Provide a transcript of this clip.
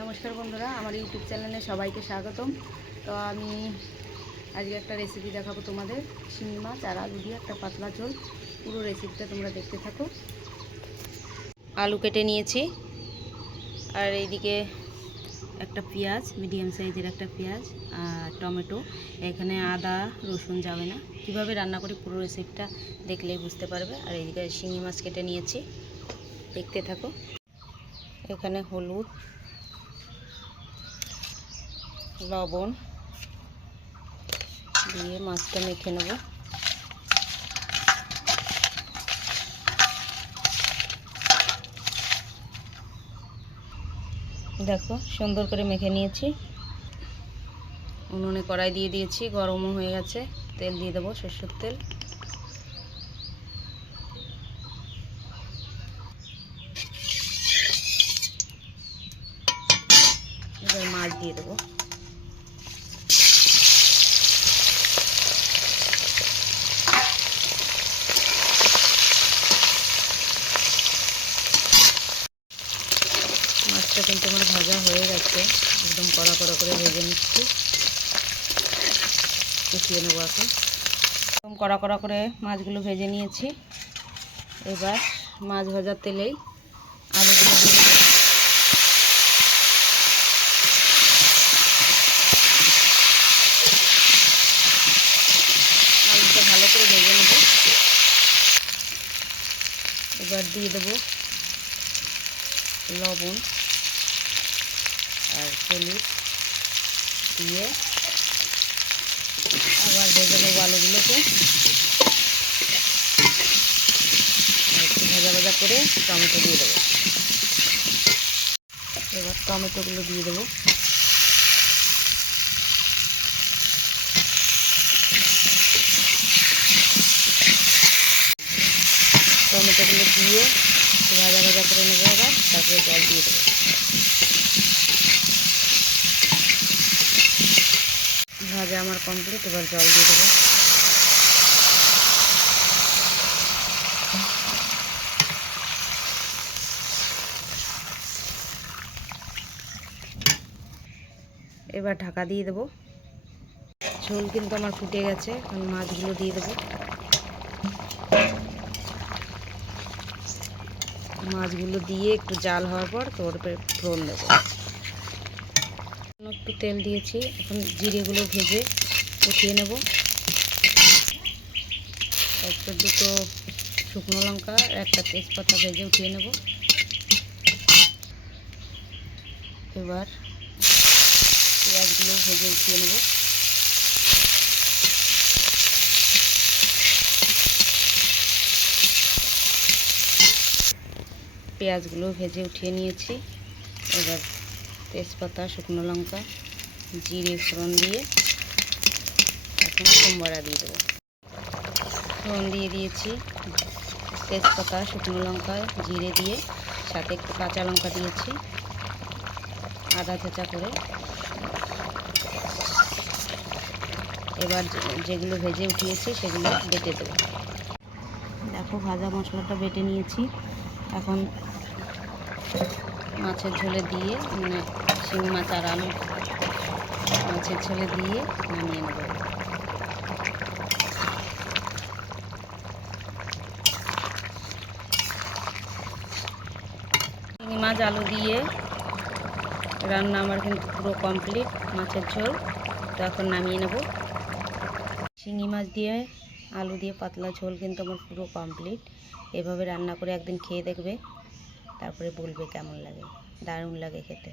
নমস্কার বন্ধুরা, আমার ইউটিউব চ্যানেলে সবাইকে স্বাগতম। তো আমি আজকে একটা রেসিপি দেখাবো তোমাদের। শিঙি মাছ আর আলু দিয়ে একটা পাতলা ঝোল। পুরো রেসিপিটা তোমরা দেখতে থাকো। আলু কেটে নিয়েছি, আর এইদিকে একটা পেঁয়াজ, মিডিয়াম সাইজের একটা পেঁয়াজ আর টমেটো। এখানে আদা রসুন যাবে না। কিভাবে রান্না করি পুরো রেসিপিটা দেখলেই বুঝতে পারবে। আর এইদিকে শিঙি মাছ কেটে নিয়েছি, দেখতে থাকো। এখানে হলুদ, লবণ দিয়ে মাছটা মেখে নেব। দেখো সুন্দর করে মেখে নিয়েছি। উনুনে কড়াই দিয়ে দিয়েছি, গরমও হয়ে গেছে। তেল দিয়ে দেবো, সরষের তেল। এবার মাছ দিয়ে দেবো। মাছটা কিন্তু আমার ভাজা হয়ে গেছে, একদম কড়া কড়া করে ভেজে নিচ্ছি। উঠিয়ে নেবো এখন। একদম কড়া কড়া করে মাছগুলো ভেজে নিয়েছি। এবার মাছ ভাজার তেলেই আলুগুলো দিয়ে দেবো। আলুটা ভালো করে ভেজে নেব। এবার দিয়ে দেবো লবণ আর হলুদ দিয়ে আবার ভেজে নেব আলুগুলোকে। একটু ভাজা ভাজা করে টমেটো দিয়ে দেবো। এবার টমেটোগুলো দিয়ে দেবো। টমেটোগুলো দিয়ে ভাজা ভাজা করে নেবো। আবার তারপরে জল দিয়ে দেবো। ভাজা আমার কমপ্লিট, এবার জল দিয়ে দেবো। এবার ঢাকা দিয়ে দেবো। ঝোল কিন্তু আমার ফুটে গেছে, এখন মাছগুলো দিয়ে দেবো। মাছগুলো দিয়ে একটু জাল হওয়ার পর তারপরে ফোড়ন দেবো। একটু তেল দিয়েছি, এখন জিরেগুলো ভেজে উঠিয়ে নেব। একটা দুটো শুকনো লঙ্কা আর একটা তেজপাতা ভেজে উঠিয়ে নেব। এবার পেঁয়াজগুলো ভেজে উঠিয়ে নেব। পেঁয়াজগুলো ভেজে উঠিয়ে নিয়েছি। এবার তেজপাতা, শুকনো লঙ্কা, জিরে ফোড়ন দিয়ে এখন সোমবারা দিয়ে দেবো। ফোড়ন দিয়ে দিয়েছি, তেজপাতা, শুকনো লঙ্কা, জিরে দিয়ে সাথে একটু কাঁচা লঙ্কা দিয়েছি আদা থেঁচা করে। এবার যেগুলো ভেজে উঠিয়েছি সেগুলো বেটে দেবো। দেখো ভাজা মশলাটা বেটে নিয়েছি। এখন মাছের ঝোলে দিয়ে, মানে শিঙি মাছ আর আলু মাছের ঝোলে দিয়ে নামিয়ে নেব। শিঙি মাছ আলু দিয়ে রান্না আমার কিন্তু পুরো কমপ্লিট, মাছের ঝোল। তো এখন নামিয়ে নেব। শিঙি মাছ দিয়ে আলু দিয়ে পাতলা ঝোল কিন্তু আমার পুরো কমপ্লিট। এভাবে রান্না করে একদিন খেয়ে দেখবে, তারপরে বলবে কেমন লাগে। দারুণ লাগে খেতে।